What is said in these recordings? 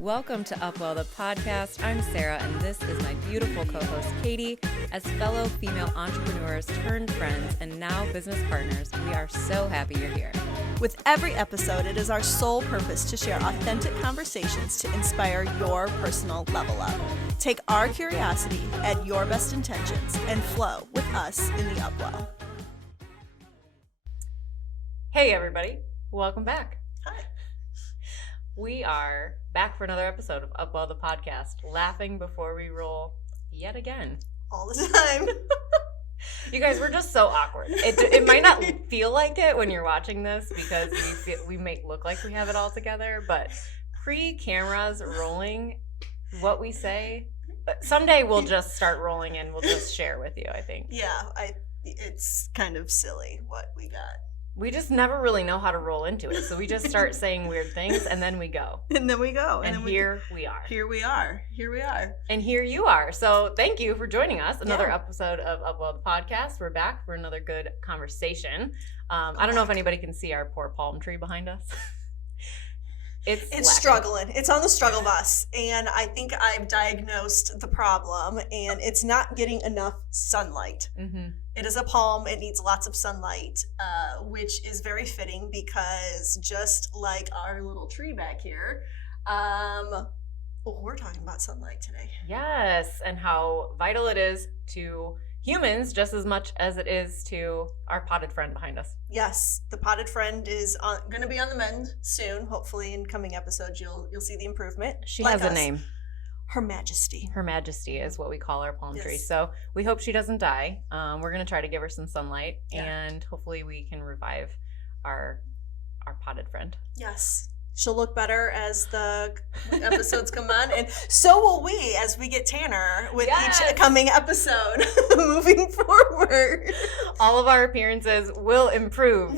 Welcome to UpWell The Podcast. I'm Sarah, and this is my beautiful co-host, Katie. As fellow female entrepreneurs turned friends and now business partners, we are so happy you're here. With every episode, it is our sole purpose to share authentic conversations to inspire your personal level up. Take our curiosity, add your best intentions, and flow with us in the UpWell. Hey, everybody. Welcome back. Hi. We are back for another episode of UpWell The Podcast, laughing before we roll yet again. All the time. You guys, we're just so awkward. It might not feel like it when you're watching this because we may look like we have it all together, but pre-cameras rolling, what we say, someday we'll just start rolling and we'll just share with you, I think. Yeah, it's kind of silly what we got. We just never really know how to roll into it, so we just start saying weird things and then we go. And then we go. And here we are. Here we are. And here you are. So thank you for joining us. Another episode of UpWell The Podcast. We're back for another good conversation. I don't know if anybody can see our poor palm tree behind us. It's struggling. It's on the struggle bus. And I think I've diagnosed the problem, and it's not getting enough sunlight. Mm-hmm. It is a palm. It needs lots of sunlight, which is very fitting because just like our little tree back here, we're talking about sunlight today. Yes, and how vital it is to humans just as much as it is to our potted friend behind us. Yes, the potted friend is going to be on the mend soon. Hopefully in coming episodes you'll see the improvement. She has a name. Her Majesty. Her Majesty is what we call our palm tree. So we hope she doesn't die. We're going to try to give her some sunlight, and hopefully we can revive our potted friend. Yes. She'll look better as the episodes come on, and so will we as we get tanner with each coming episode moving forward. All of our appearances will improve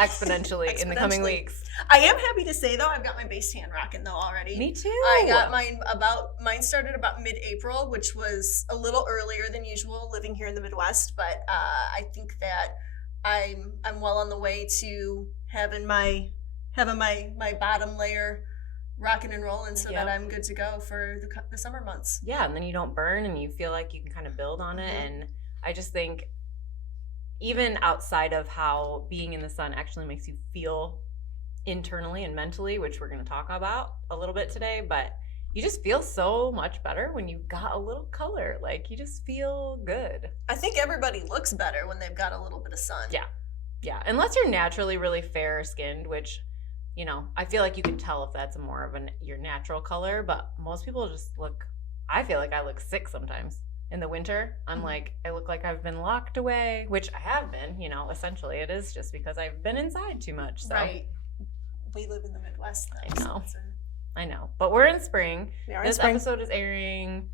exponentially in the coming weeks. I am happy to say, though, I've got my base tan rocking, though, already. Me too. I got mine started about mid-April, which was a little earlier than usual living here in the Midwest, but I think that I'm well on the way to having my bottom layer rocking and rolling so that I'm good to go for the summer months. Yeah, and then you don't burn and you feel like you can kind of build on it. And I just think even outside of how being in the sun actually makes you feel internally and mentally, which we're going to talk about a little bit today, but you just feel so much better when you've got a little color. Like, you just feel good. I think everybody looks better when they've got a little bit of sun. Yeah. Unless you're naturally really fair skinned, which, you know, I feel like you can tell if that's more of your natural color, but most people just I feel like I look sick sometimes. In the winter, I'm like, I look like I've been locked away, which I have been, essentially. It is just because I've been inside too much. So. Right. We live in the Midwest, though. I know. But we're in spring. This episode is airing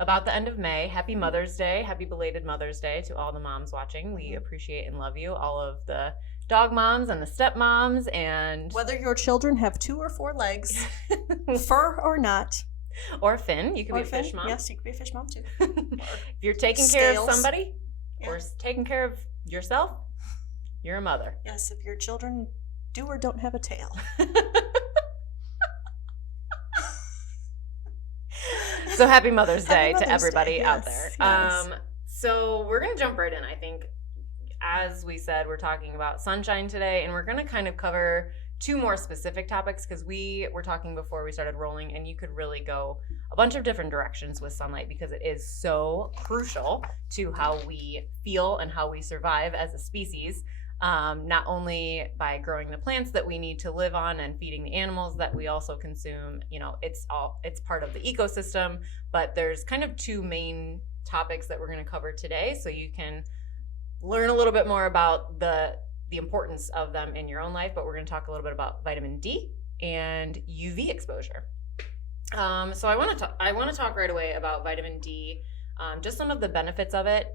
about the end of May. Happy Mother's Day. Happy belated Mother's Day to all the moms watching. We appreciate and love you, all of the dog moms and the step moms, and whether your children have 2 or 4 legs, fur or not. Or fin. You could be a fish mom. Yes, you could be a fish mom too. If you're taking care of somebody or taking care of yourself, you're a mother. Yes, if your children do or don't have a tail. So happy Mother's Day to everybody out there. Yes. So we're going to jump right in, I think. As we said, we're talking about sunshine today, and we're going to kind of cover 2 more specific topics because we were talking before we started rolling, and you could really go a bunch of different directions with sunlight because it is so crucial to how we feel and how we survive as a species, not only by growing the plants that we need to live on and feeding the animals that we also consume. It's part of the ecosystem, but there's kind of 2 main topics that we're going to cover today, so you can learn a little bit more about the importance of them in your own life, but we're going to talk a little bit about vitamin D and UV exposure. So I want to talk right away about vitamin D, just some of the benefits of it,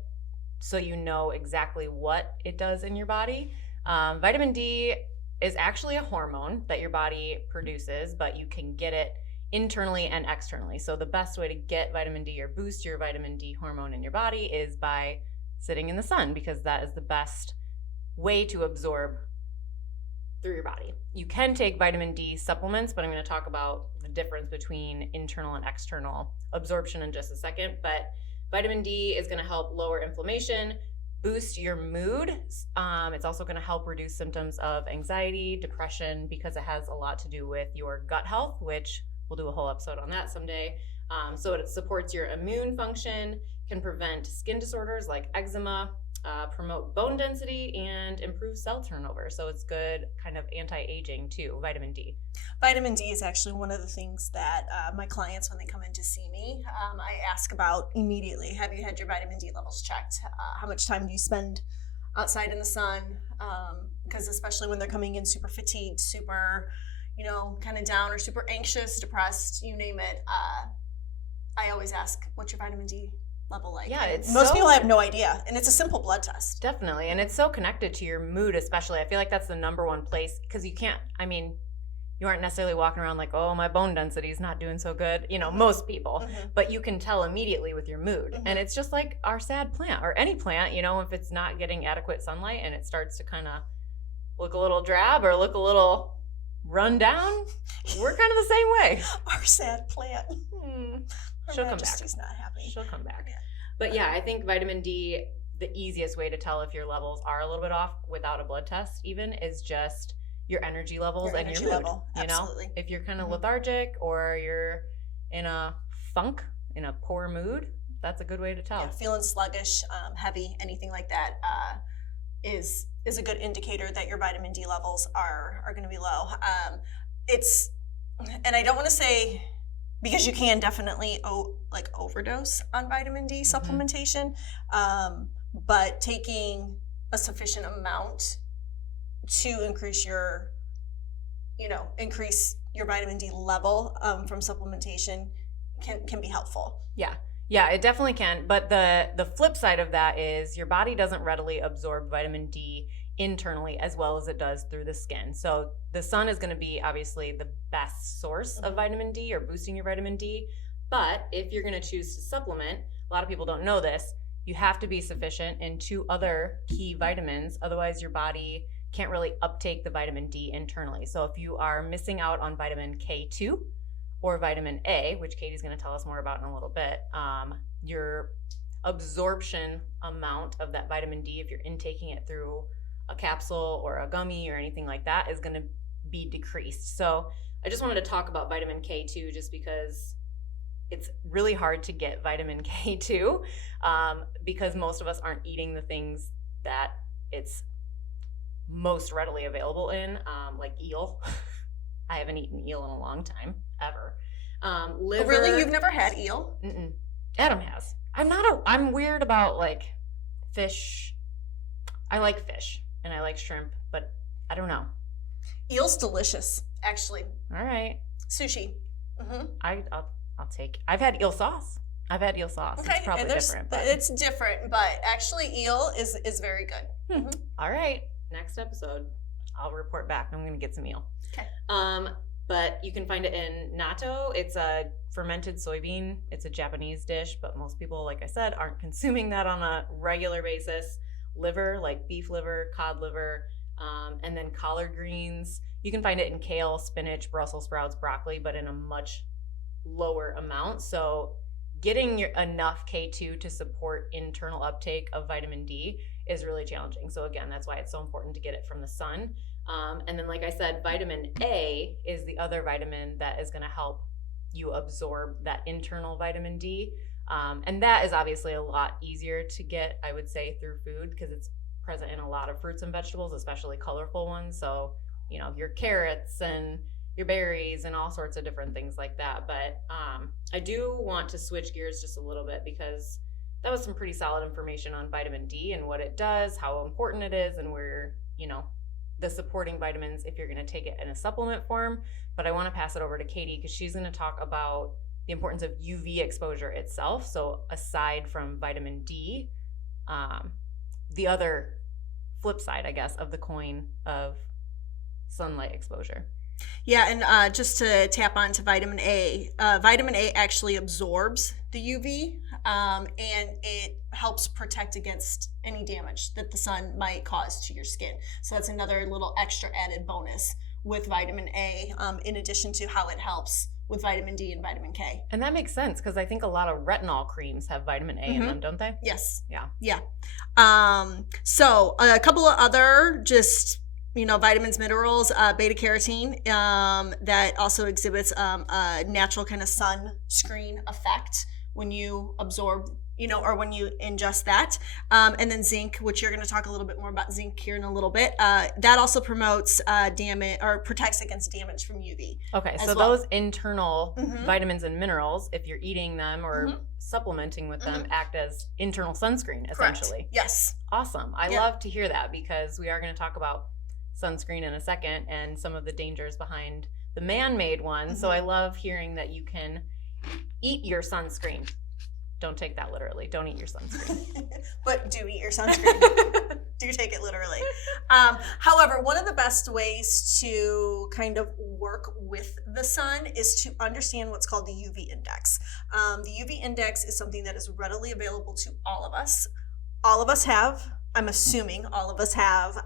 so you know exactly what it does in your body. Vitamin D is actually a hormone that your body produces, but you can get it internally and externally. So the best way to get vitamin D or boost your vitamin D hormone in your body is by sitting in the sun, because that is the best way to absorb through your body. You can take vitamin D supplements, but I'm going to talk about the difference between internal and external absorption in just a second. But vitamin D is going to help lower inflammation, boost your mood. It's also going to help reduce symptoms of anxiety, depression, because it has a lot to do with your gut health, which we'll do a whole episode on that someday. So it supports your immune function, can prevent skin disorders like eczema, promote bone density, and improve cell turnover. So it's good kind of anti-aging too, vitamin D. Vitamin D is actually one of the things that my clients, when they come in to see me, I ask about immediately. Have you had your vitamin D levels checked? How much time do you spend outside in the sun? Because especially when they're coming in super fatigued, super, kind of down or super anxious, depressed, you name it. I always ask, what's your vitamin D level like? Yeah, most people have no idea, and it's a simple blood test. Definitely, and it's so connected to your mood, especially. I feel like that's the number one place, because you aren't necessarily walking around like, oh, my bone density is not doing so good. Most people, but you can tell immediately with your mood. And it's just like our sad plant, or any plant, if it's not getting adequate sunlight and it starts to kind of look a little drab or look a little run down, we're kind of the same way. Our sad plant. She'll come back. She's not happy. She'll come back. Yeah. But yeah, I think vitamin D, the easiest way to tell if your levels are a little bit off without a blood test even, is just your energy levels and your mood. Level. Absolutely. If you're kind of lethargic or you're in a funk, in a poor mood, that's a good way to tell. Yeah, feeling sluggish, heavy, anything like that is a good indicator that your vitamin D levels are going to be low. And I don't want to say, because you can definitely overdose on vitamin D supplementation, but taking a sufficient amount to increase your vitamin D level from supplementation can be helpful. Yeah, it definitely can. But the flip side of that is your body doesn't readily absorb vitamin D internally as well as it does through the skin. So the sun is going to be obviously the best source of vitamin D, or boosting your vitamin D. But if you're going to choose to supplement, a lot of people don't know this, you have to be sufficient in 2 other key vitamins. Otherwise, your body can't really uptake the vitamin D internally. So if you are missing out on vitamin K2 or vitamin A, which Katie's going to tell us more about in a little bit, your absorption amount of that vitamin D, if you're intaking it through a capsule or a gummy or anything like that, is going to be decreased. So I just wanted to talk about vitamin K2 just because it's really hard to get vitamin K2 because most of us aren't eating the things that it's most readily available in, like eel. I haven't eaten eel in a long time, ever. Liver. Oh, really? You've never had eel? Mm-mm. Adam has. I'm weird about fish. I like fish and I like shrimp, but I don't know. Eel's delicious, actually. All right. Sushi. I'll take. I've had eel sauce. Okay. It's probably different. But it's different, but actually eel is very good. All right. Next episode, I'll report back. I'm going to get some eel. Okay. But you can find it in natto. It's a fermented soybean. It's a Japanese dish, but most people, like I said, aren't consuming that on a regular basis. Liver, like beef liver, cod liver, and then collard greens. You can find it in kale, spinach, Brussels sprouts, broccoli, but in a much lower amount. So getting enough K2 to support internal uptake of vitamin D is really challenging. So again, that's why it's so important to get it from the sun. And then, like I said, vitamin A is the other vitamin that is going to help you absorb that internal vitamin D. And that is obviously a lot easier to get, I would say, through food, because it's present in a lot of fruits and vegetables, especially colorful ones. So, your carrots and your berries and all sorts of different things like that. But I do want to switch gears just a little bit, because that was some pretty solid information on vitamin D and what it does, how important it is, and where, the supporting vitamins if you're going to take it in a supplement form. But I want to pass it over to Katie, because she's going to talk about the importance of UV exposure itself. So aside from vitamin D, the other flip side, I guess, of the coin of sunlight exposure. Yeah, and just to tap on to vitamin A actually absorbs the UV and it helps protect against any damage that the sun might cause to your skin. So that's another little extra added bonus with vitamin A, in addition to how it helps with vitamin D and vitamin K. And that makes sense because I think a lot of retinol creams have vitamin A in them, don't they? Yes. Yeah. So a couple of other just, vitamins, minerals, beta carotene, that also exhibits a natural kind of sunscreen effect when you absorb, or when you ingest that. And then zinc, which you're going to talk a little bit more about zinc here in a little bit. That also promotes damage or protects against damage from UV. Okay, so those internal vitamins and minerals, if you're eating them or supplementing with them, act as internal sunscreen, essentially. Correct. Yes. Awesome. I love to hear that because we are going to talk about sunscreen in a second and some of the dangers behind the man-made one. So I love hearing that you can eat your sunscreen. Don't take that literally. Don't eat your sunscreen. But do eat your sunscreen. Do take it literally. However, one of the best ways to kind of work with the sun is to understand what's called the UV index. The UV index is something that is readily available to all of us. All of us have, I'm assuming all of us have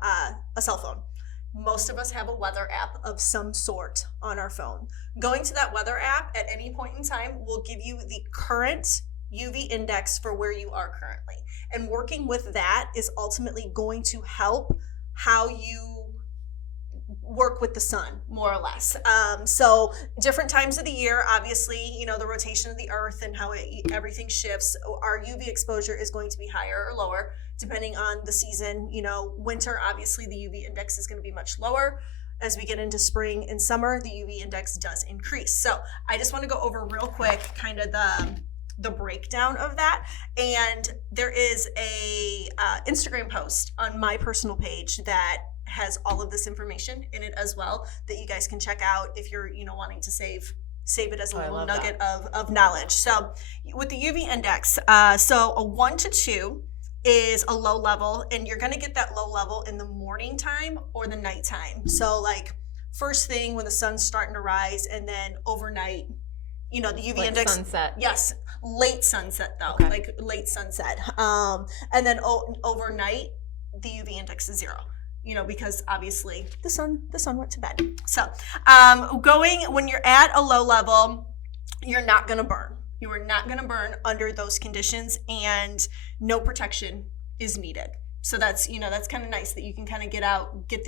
a cell phone. Most of us have a weather app of some sort on our phone. Going to that weather app at any point in time will give you the current UV index for where you are currently. And working with that is ultimately going to help how you work with the sun, more or less. So different times of the year, obviously, the rotation of the earth and how everything shifts, our UV exposure is going to be higher or lower depending on the season. Winter, obviously the UV index is going to be much lower. As we get into spring and summer, the UV index does increase. So I just want to go over real quick kind of the breakdown of that. And there is a Instagram post on my personal page that has all of this information in it as well that you guys can check out if you're wanting to save it as a little nugget of knowledge. So with the UV index, so a 1 to 2 is a low level, and you're going to get that low level in the morning time or the nighttime. So like first thing when the sun's starting to rise, and then overnight, the UV like index. Sunset. Yes, late sunset though, like late sunset. And then overnight, the UV index is 0. Because obviously the sun went to bed. So when you're at a low level, you're not going to burn. You are not going to burn under those conditions, and no protection is needed. So that's kind of nice that you can kind of get out, get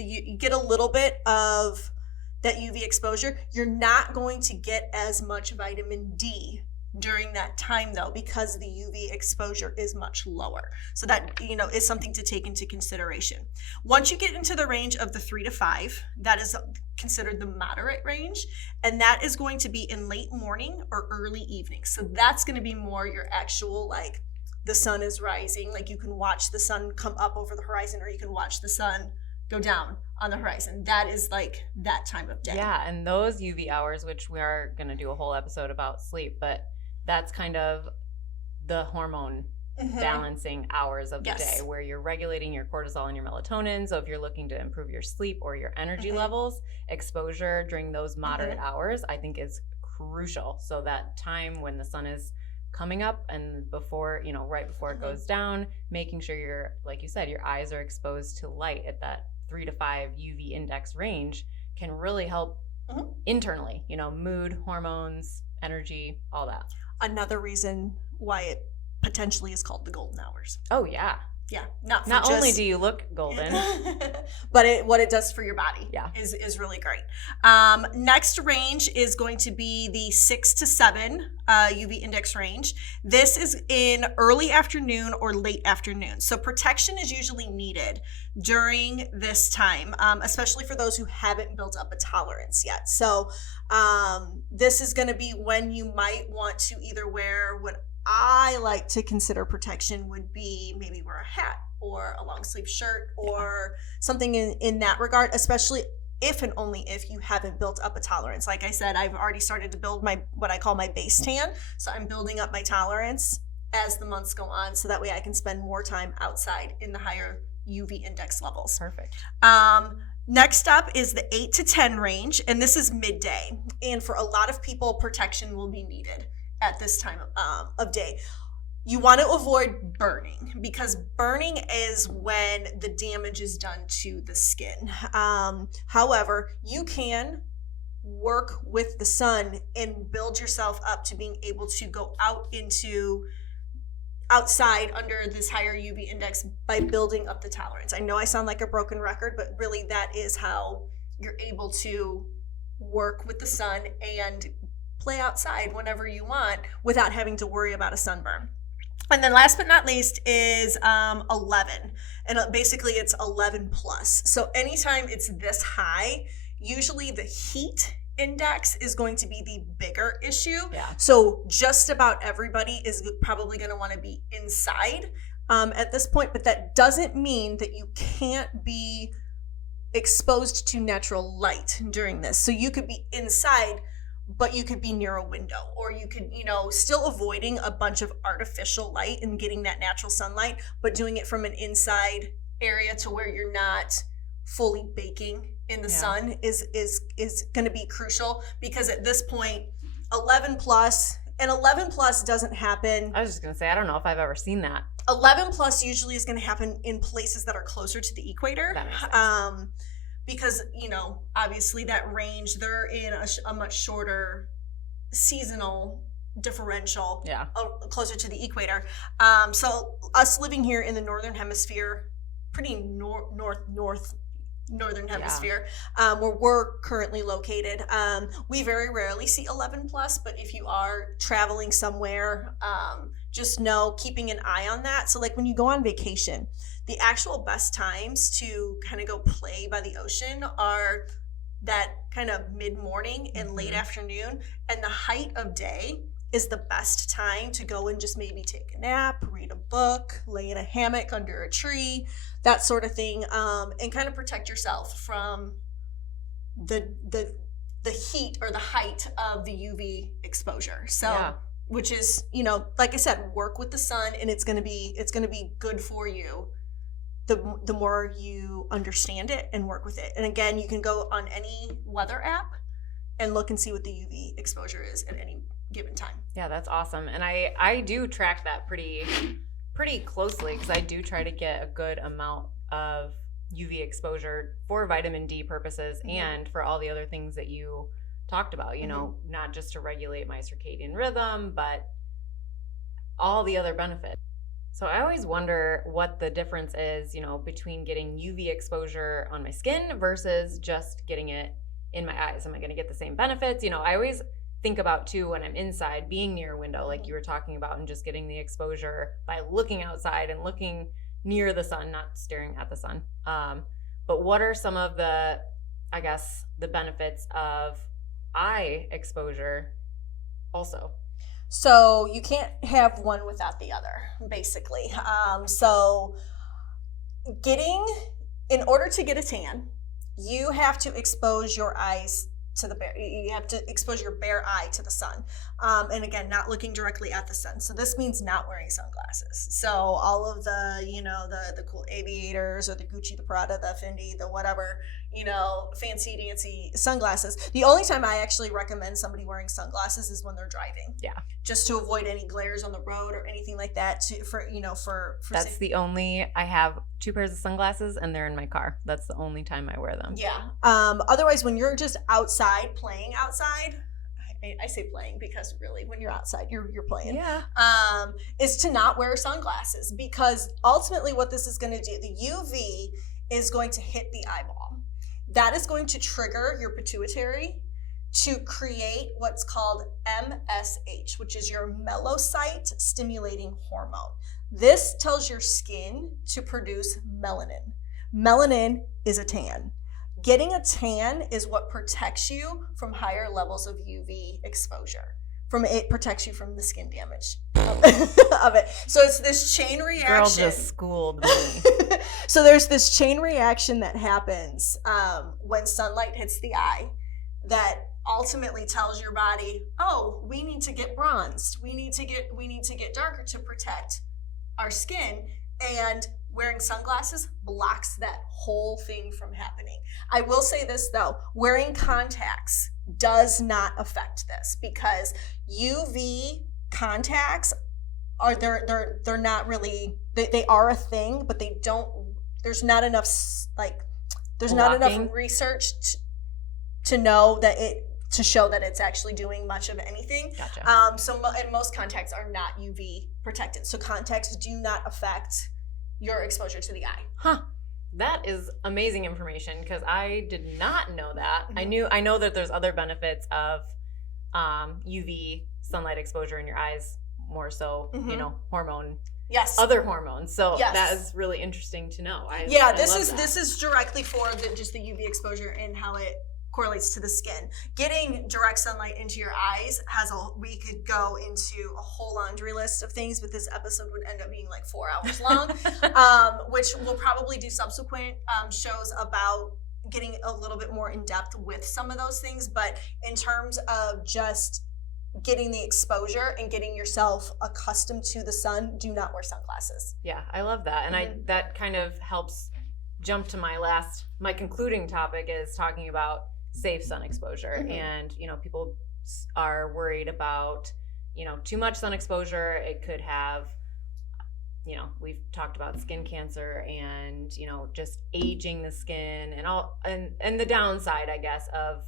a little bit of that UV exposure. You're not going to get as much vitamin D during that time though, because the UV exposure is much lower. So that, is something to take into consideration. Once you get into the range of the 3 to 5, that is considered the moderate range. And that is going to be in late morning or early evening. So that's going to be more your actual, like the sun is rising. Like you can watch the sun come up over the horizon, or you can watch the sun go down on the horizon. That is like that time of day. Yeah. And those UV hours, which we are going to do a whole episode about sleep, but that's kind of the hormone balancing hours of the day where you're regulating your cortisol and your melatonin. So if you're looking to improve your sleep or your energy levels, exposure during those moderate hours, I think is crucial. So that time when the sun is coming up and before, right before it goes down, making sure you're, like you said, your eyes are exposed to light at that 3 to 5 UV index range can really help internally, mood, hormones, energy, all that. Another reason why it potentially is called the golden hours. Oh yeah. Yeah. Not only do you look golden, but what it does for your body is really great. Next range is going to be the 6 to 7 UV index range. This is in early afternoon or late afternoon. So protection is usually needed during this time, especially for those who haven't built up a tolerance yet. So this is going to be when you might want to either wear what I like to consider protection would be maybe wear a hat or a long sleeve shirt or something in that regard, especially if and only if you haven't built up a tolerance. Like I said, I've already started to build what I call my base tan. So I'm building up my tolerance as the months go on, so that way I can spend more time outside in the higher UV index levels. Perfect. Next up is the 8 to 10 range, and this is midday. And for a lot of people, protection will be needed at this time of day. you want to avoid burning, because burning is when the damage is done to the skin. However, you can work with the sun and build yourself up to being able to go outside under this higher UV index by building up the tolerance. I know I sound like a broken record, but really that is how you're able to work with the sun and play outside whenever you want without having to worry about a sunburn. And then last but not least is 11. And basically it's 11 plus. So anytime it's this high, usually the heat index is going to be the bigger issue. Yeah. So just about everybody is probably going to want to be inside at this point, but that doesn't mean that you can't be exposed to natural light during this. So you could be inside, but you could be near a window, or you could, still avoiding a bunch of artificial light and getting that natural sunlight, but doing it from an inside area to where you're not fully baking in the sun is going to be crucial, because at this point 11 plus doesn't happen. I was just going to say, I don't know if I've ever seen that. 11 plus usually is going to happen in places that are closer to the equator. That makes sense. Because, obviously that range, they're in a much shorter seasonal differential closer to the equator. So us living here in the northern hemisphere, pretty northern hemisphere, where we're currently located, we very rarely see 11 plus, but if you are traveling somewhere, just know, keeping an eye on that. So like when you go on vacation, the actual best times to kind of go play by the ocean are that kind of mid-morning and late afternoon, and the height of day is the best time to go and just maybe take a nap, read a book, lay in a hammock under a tree, that sort of thing, and kind of protect yourself from the heat or the height of the UV exposure. So, which is, like I said, work with the sun, and it's gonna be good for you the more you understand it and work with it. And again, you can go on any weather app and look and see what the UV exposure is at any given time. Yeah, that's awesome. And I do track that pretty closely, because I do try to get a good amount of UV exposure for vitamin D purposes and for all the other things that you talked about, not just to regulate my circadian rhythm, but all the other benefits. So I always wonder what the difference is, between getting UV exposure on my skin versus just getting it in my eyes. Am I going to get the same benefits? I always think about too, when I'm inside, being near a window, like you were talking about, and just getting the exposure by looking outside and looking near the sun, not staring at the sun. But what are some of the benefits of eye exposure also? So you can't have one without the other, basically. So in order to get a tan, you have to expose your eyes to you have to expose your bare eye to the sun. And again, not looking directly at the sun. So this means not wearing sunglasses. So all of the, the cool aviators, or the Gucci, the Prada, the Fendi, the whatever, fancy dancy sunglasses. The only time I actually recommend somebody wearing sunglasses is when they're driving. Yeah. Just to avoid any glares on the road or anything like that. That's safety. The only, I have 2 pairs of sunglasses and they're in my car. That's the only time I wear them. Yeah. Otherwise, when you're just outside, playing outside, I say playing because really when you're outside, you're playing. Yeah. Is to not wear sunglasses, because ultimately what this is going to do, the UV is going to hit the eyeball. That is going to trigger your pituitary to create what's called MSH, which is your melanocyte stimulating hormone. This tells your skin to produce melanin. Melanin is a tan. Getting a tan is what protects you from higher levels of UV exposure. It protects you from the skin damage of it. So it's this chain reaction. Girl just schooled me. So there's this chain reaction that happens when sunlight hits the eye that ultimately tells your body, oh, we need to get bronzed. We need to get darker to protect our skin. And wearing sunglasses blocks that whole thing from happening. I will say this though, wearing contacts does not affect this, because UV contacts are they're not really, they are a thing, but they don't, there's not enough there's not enough research to know that to show that it's actually doing much of anything. Gotcha. And most contacts are not UV protected. So contacts do not affect your exposure to the eye. Huh. That is amazing information because I did not know that. I know that there's other benefits of UV sunlight exposure in your eyes, more so, hormone. Yes. Other hormones. So that is really interesting to know. This is directly for just the UV exposure and how it correlates to the skin. Getting direct sunlight into your eyes we could go into a whole laundry list of things, but this episode would end up being like 4 hours long, which we'll probably do subsequent shows about getting a little bit more in depth with some of those things. But in terms of just getting the exposure and getting yourself accustomed to the sun, do not wear sunglasses. Yeah, I love that. And that kind of helps jump to my concluding topic is talking about safe sun exposure. And, people are worried about, too much sun exposure. It could have, we've talked about skin cancer and, just aging the skin and the downside, I guess, of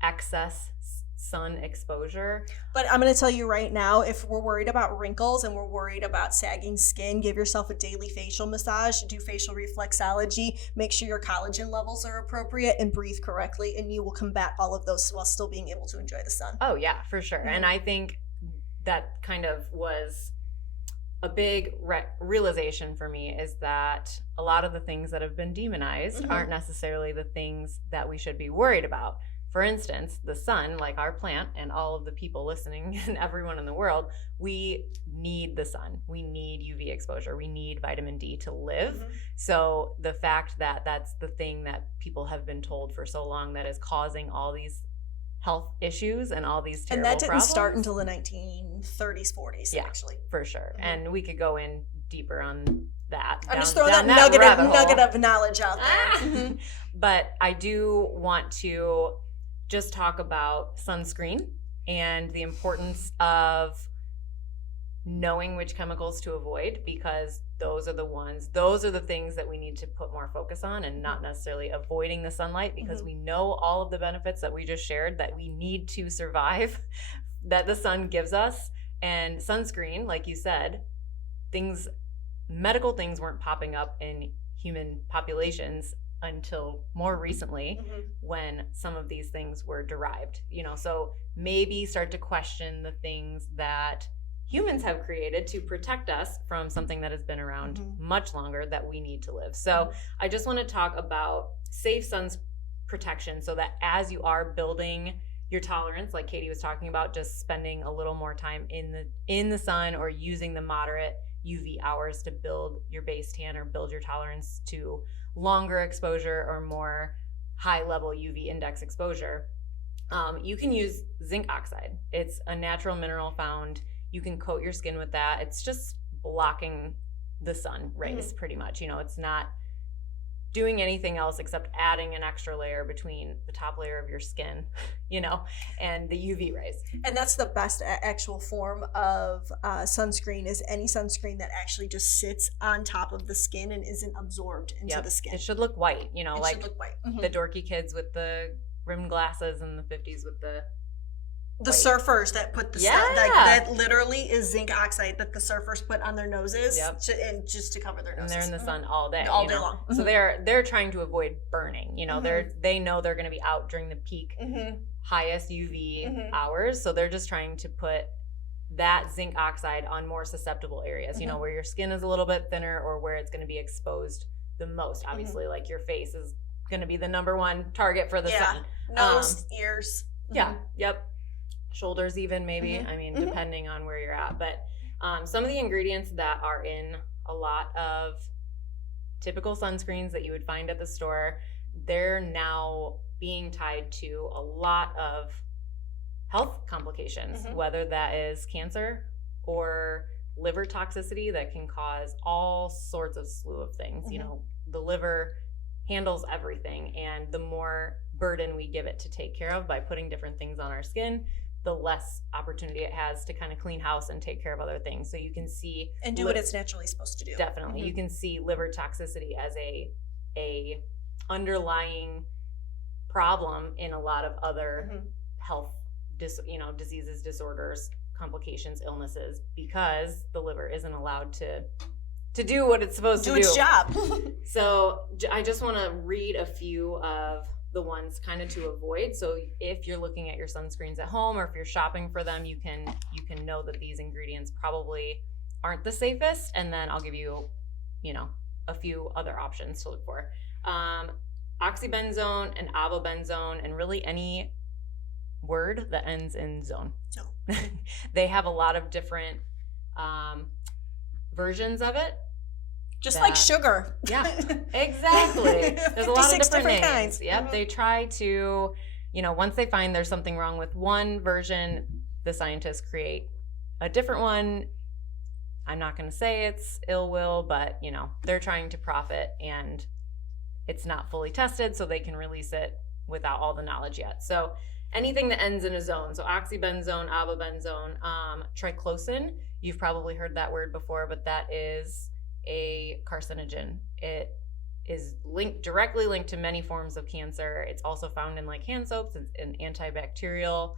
excess sun exposure. But I'm going to tell you right now, if we're worried about wrinkles and we're worried about sagging skin, give yourself a daily facial massage, do facial reflexology, make sure your collagen levels are appropriate, and breathe correctly, and you will combat all of those while still being able to enjoy the sun. Oh yeah, for sure. And I think that kind of was a big realization for me, is that a lot of the things that have been demonized aren't necessarily the things that we should be worried about. For instance, the sun, like our plant and all of the people listening and everyone in the world, we need the sun. We need UV exposure. We need vitamin D to live. So the fact that that's the thing that people have been told for so long that is causing all these health issues and all these terrible problems. And that didn't start until the 1930s, 40s, actually. For sure. And we could go in deeper on that. I'm just throwing that nugget of knowledge out there. But I do want to just talk about sunscreen and the importance of knowing which chemicals to avoid, because those are the things that we need to put more focus on, and not necessarily avoiding the sunlight, because we know all of the benefits that we just shared that we need to survive that the sun gives us. And sunscreen, like you said, medical things weren't popping up in human populations until more recently, when some of these things were derived, so maybe start to question the things that humans have created to protect us from something that has been around much longer that we need to live. So I just want to talk about safe sun protection, so that as you are building your tolerance, like Katie was talking about, just spending a little more time in the sun, or using the moderate UV hours to build your base tan or build your tolerance to longer exposure or more high level UV index exposure, you can use zinc oxide. It's a natural mineral found. You can coat your skin with that. It's just blocking the sun rays pretty much. It's not doing anything else except adding an extra layer between the top layer of your skin, and the UV rays. And that's the best actual form of sunscreen, is any sunscreen that actually just sits on top of the skin and isn't absorbed into the skin. It should look white, It should look white. The dorky kids with the rimmed glasses in the 50s with the surfers that put that literally is zinc oxide that the surfers put on their noses, and just to cover their noses. And they're in the sun all day, day long. So they're trying to avoid burning. They know they're going to be out during the peak highest UV hours, so they're just trying to put that zinc oxide on more susceptible areas. Where your skin is a little bit thinner, or where it's going to be exposed the most. Obviously, like your face is going to be the number one target for the sun. Nose, ears. Shoulders even, maybe. Depending on where you're at. But some of the ingredients that are in a lot of typical sunscreens that you would find at the store, they're now being tied to a lot of health complications, whether that is cancer or liver toxicity that can cause all sorts of slew of things. The liver handles everything, and the more burden we give it to take care of by putting different things on our skin, the less opportunity it has to kind of clean house and take care of other things. So you can see and do what it's naturally supposed to do. Definitely. You can see liver toxicity as a underlying problem in a lot of other health diseases, disorders, complications, illnesses, because the liver isn't allowed to do what it's supposed to do. Its job. So I just want to read a few of the ones kind of to avoid. So if you're looking at your sunscreens at home, or if you're shopping for them, you can know that these ingredients probably aren't the safest. And then I'll give you, a few other options to look for. Oxybenzone and avobenzone, and really any word that ends in zone. No. They have a lot of different versions of it. Just like sugar. Yeah, exactly. There's a lot of different names. Kinds. Yep. They try to, once they find there's something wrong with one version, the scientists create a different one. I'm not going to say it's ill will, but, they're trying to profit, and it's not fully tested, so they can release it without all the knowledge yet. So anything that ends in a zone. So oxybenzone, avobenzone, triclosan. You've probably heard that word before, but that is a carcinogen. It is directly linked to many forms of cancer. It's also found in like hand soaps. It's an antibacterial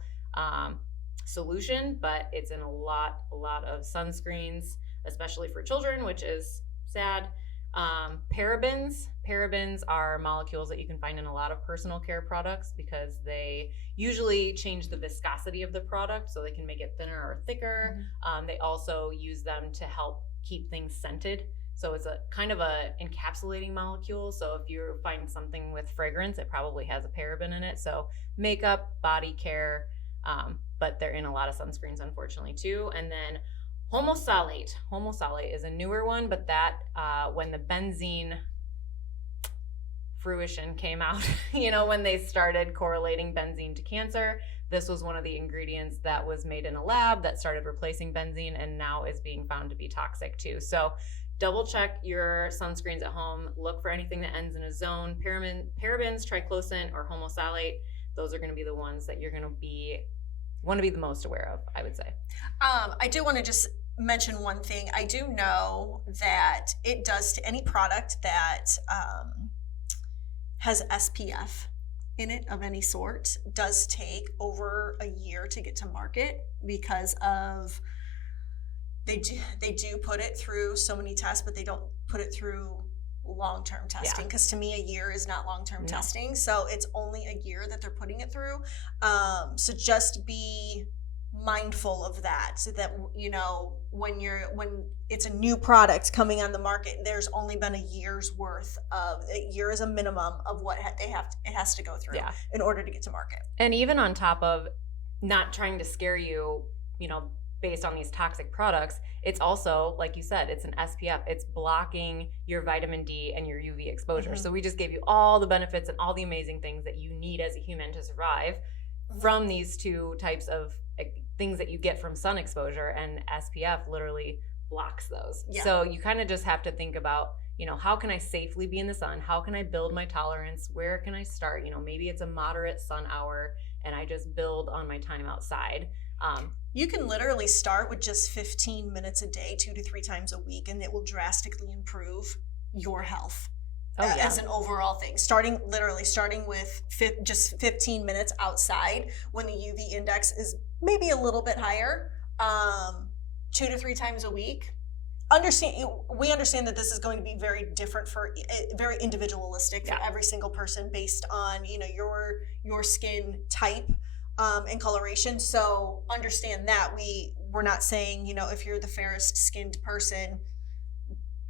solution, but it's in a lot of sunscreens, especially for children, which is sad. Parabens are molecules that you can find in a lot of personal care products because they usually change the viscosity of the product so they can make it thinner or thicker. They also use them to help keep things scented. So it's a kind of a encapsulating molecule. So if you find something with fragrance, it probably has a paraben in it. So makeup, body care, but they're in a lot of sunscreens, unfortunately, too. And then homosalate. Homosalate is a newer one, but that when the benzene fruition came out, when they started correlating benzene to cancer, this was one of the ingredients that was made in a lab that started replacing benzene and now is being found to be toxic too. So double check your sunscreens at home. Look for anything that ends in a zone. Parabens, triclosan, or homosalate. Those are going to be the ones that you're going to want to be the most aware of, I would say. I do want to just mention one thing. I do know that it does to any product that has SPF in it of any sort, does take over a year to get to market because of they do put it through so many tests, but they don't put it through long-term testing, because to me a year is not long-term testing, so it's only a year that they're putting it through. So just be mindful of that, so that when it's a new product coming on the market, there's only been a year's worth of a year is a minimum of what it has to go through in order to get to market. And even on top of not trying to scare you, based on these toxic products, it's also, like you said, it's an SPF. It's blocking your vitamin D and your UV exposure. So we just gave you all the benefits and all the amazing things that you need as a human to survive from these two types of things that you get from sun exposure, and SPF literally blocks those. So you kind of just have to think about, how can I safely be in the sun? How can I build my tolerance? Where can I start? Maybe it's a moderate sun hour and I just build on my time outside. You can literally start with just 15 minutes a day, 2 to 3 times a week, and it will drastically improve your health as an overall thing. Starting with just 15 minutes outside when the UV index is maybe a little bit higher, 2 to 3 times a week. We understand that this is going to be very different very individualistic for every single person based on your skin type and coloration. So understand that we're not saying if you're the fairest skinned person,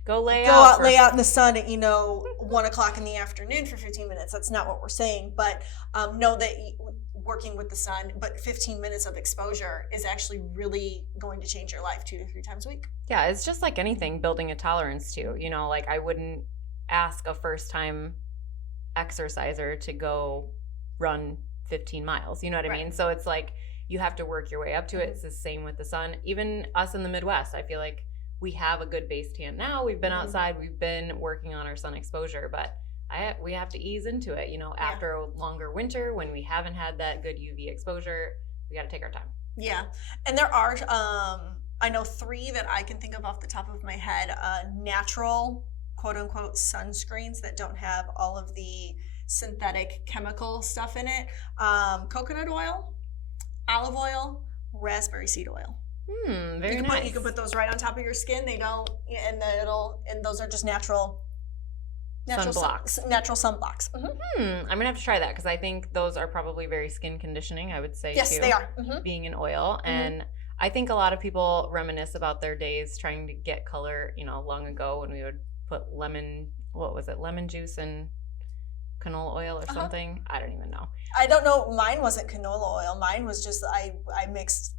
lay out in the sun at 1 o'clock in the afternoon for 15 minutes. That's not what we're saying, but know that working with the sun, but 15 minutes of exposure is actually really going to change your life 2 to 3 times a week. Yeah, it's just like anything, building a tolerance to. Like I wouldn't ask a first time exerciser to go run 15 miles. You know what I mean? So it's like you have to work your way up to it. It's the same with the sun. Even us in the Midwest, I feel like we have a good base tan now. We've been outside. We've been working on our sun exposure, but we have to ease into it. After a longer winter when we haven't had that good UV exposure, we we got to take our time. Yeah. And there are, I know 3 that I can think of off the top of my head, natural, quote unquote, sunscreens that don't have all of the synthetic chemical stuff in it. Coconut oil, olive oil, raspberry seed oil. Very nice. You can put those right on top of your skin. They don't, and those are just natural sunblocks. Natural sunblocks. I'm gonna have to try that because I think those are probably very skin conditioning. I would say yes, too, they are. Being in oil, and I think a lot of people reminisce about their days trying to get color. Long ago when we would put lemon juice and canola oil or something. I don't even know. I don't know. Mine wasn't canola oil. Mine was just I mixed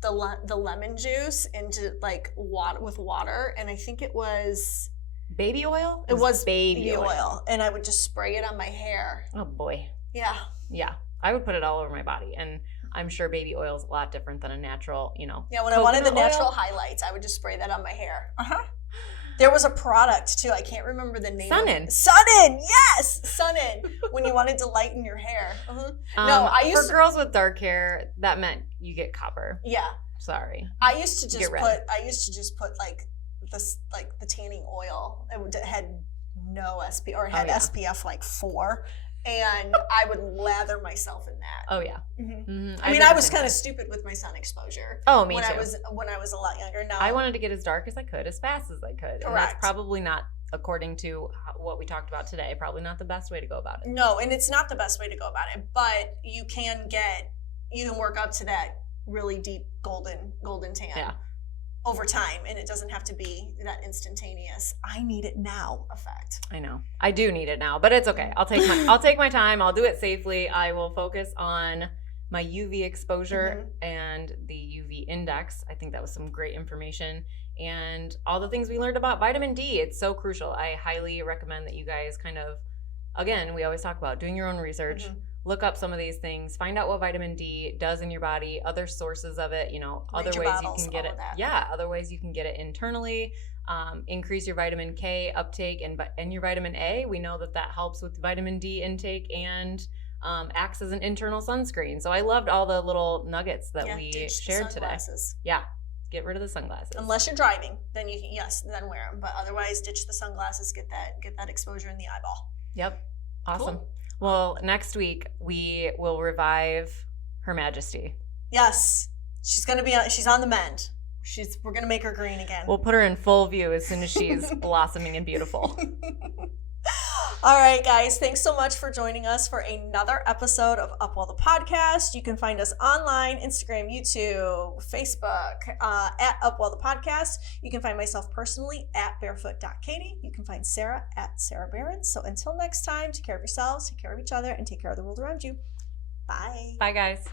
the lemon juice into like water, and I think it was baby oil. It was baby oil, and I would just spray it on my hair. Oh boy. Yeah. I would put it all over my body, and I'm sure baby oil is a lot different than a natural. Yeah, when I wanted the natural highlights, I would just spray that on my hair. There was a product too. I can't remember the name. Sun-In, yes, Sun-In. When you wanted to lighten your hair. No, for girls with dark hair, that meant you get copper. Yeah. Sorry. I used to just put like this, like the tanning oil. It had no SPF, or it had SPF like 4. And I would lather myself in that. Oh yeah. I mean, I was kind of stupid with my sun exposure. Oh, me too. When I was a lot younger. Now I wanted to get as dark as I could, as fast as I could. And that's probably not, according to what we talked about today, probably not the best way to go about it. No, and it's not the best way to go about it. But you can work up to that really deep golden tan over time, and it doesn't have to be that instantaneous I need it now effect. I know. I do need it now, but it's okay. I'll take my time. I'll do it safely. I will focus on my UV exposure and the UV index. I think that was some great information, and all the things we learned about vitamin D. It's so crucial. I highly recommend that you guys kind of, again, we always talk about doing your own research. Look up some of these things, find out what vitamin D does in your body, other sources of it, other ways you can get it. Yeah, other ways you can get it internally. Increase your vitamin K uptake and your vitamin A. We know that helps with vitamin D intake and acts as an internal sunscreen. So I loved all the little nuggets that we shared today. Yeah, get rid of the sunglasses. Unless you're driving, then you can then wear them. But otherwise, ditch the sunglasses. Get that exposure in the eyeball. Yep, awesome. Cool. Well, next week we will revive Her Majesty. Yes, she's on the mend. We're gonna make her green again. We'll put her in full view as soon as she's blossoming and beautiful. All right, guys. Thanks so much for joining us for another episode of UpWell The Podcast. You can find us online, Instagram, YouTube, Facebook, at UpWell The Podcast. You can find myself personally at barefoot.katie. You can find Sarah at Sarah Barron. So until next time, take care of yourselves, take care of each other, and take care of the world around you. Bye. Bye, guys.